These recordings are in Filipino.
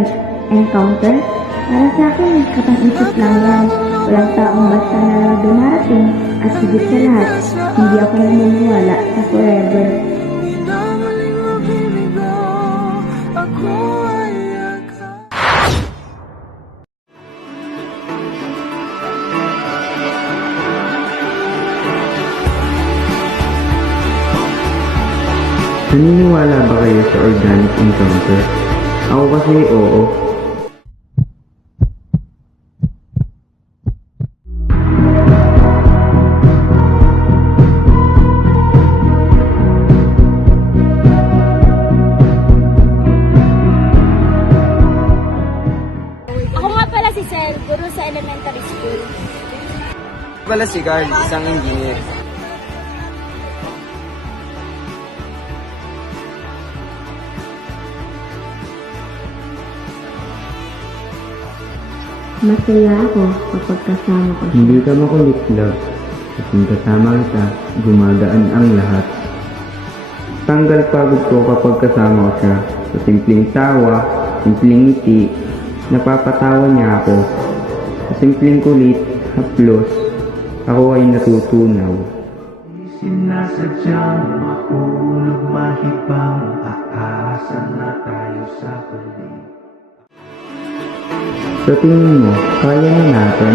organic encounter? Para sa akin, kapag-isip lang yan. Walang taong basta na lang dumarating at higit sa lahat, hindi ako naniniwala sa forever. Naniniwala ba kayo sa organic encounter? Ako kasi oo. Ako nga pala si Sel, guro sa elementary school. Pala si Carl, isang engineer. Masaya ako kapag kasama ko siya. Hindi ka makulit, love. Kapag kasama kita, gumagaan ang lahat. Tanggal pagod ko kapag kasama ko siya. Sa simpleng tawa, simpleng ngiti, napapatawa niya ako. Sa simpleng kulit, haplos, ako ay natutunaw. Sinasadyang mahulog mahibang, aasa na tayo sa huli. Sa tingin mo, kaya na natin?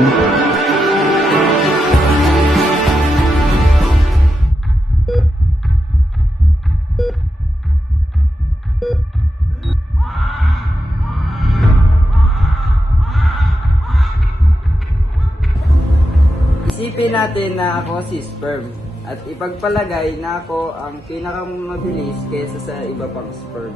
Isipin natin na ako si sperm at ipagpalagay na ako ang pinakamabilis kaysa sa iba pang sperm.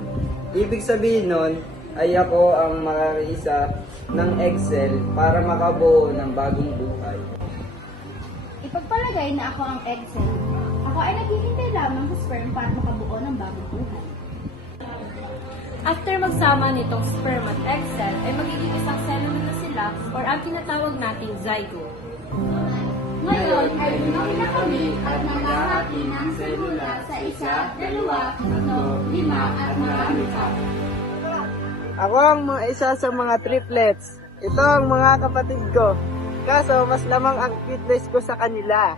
Ibig sabihin nun ay ako ang makakaisa ng egg cell para makabuo ng bagong buhay. Ipagpalagay na ako ang egg cell. Ako ay naghihintay lamang sa sperm para makabuo ng bagong buhay. After magsama nitong sperm at egg cell, ay magiging isang cellule na sila or ang tinatawag nating zygote. Ngayon ay lumaki na kami at naghahati ng selula sa isa, dalawa, tatlo, lima at marami pa. Ako ang isa sa mga triplets. Ito ang mga kapatid ko. Kaso mas lamang ang fitness ko sa kanila.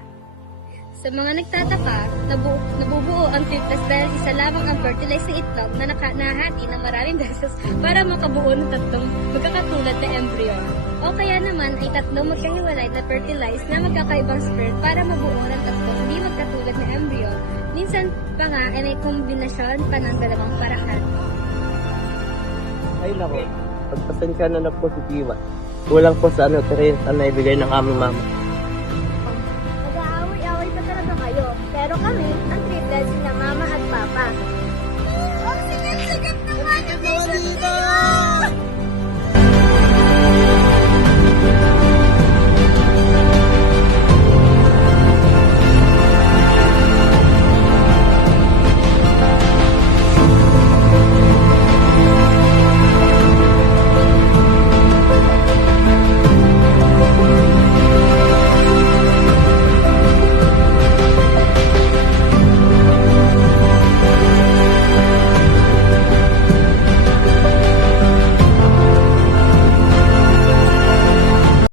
Sa mga nagtataka, nabubuo ang triplets dahil isa lamang ang fertilized na itlog na nahati ng maraming beses para makabuo ng tatlong magkakatulad na embryo. O kaya naman ay tatlong magkahiwalay na fertilized na magkakaibang sperm para mabuo ng tatlong hindi magkatulad na embryo. Minsan pa nga ay may kombinasyon pa ng dalawang paraan. Ay nako, pagpasensya na po si Tiwa. Kulang po sa nutrients ang naibigay ng aming mama.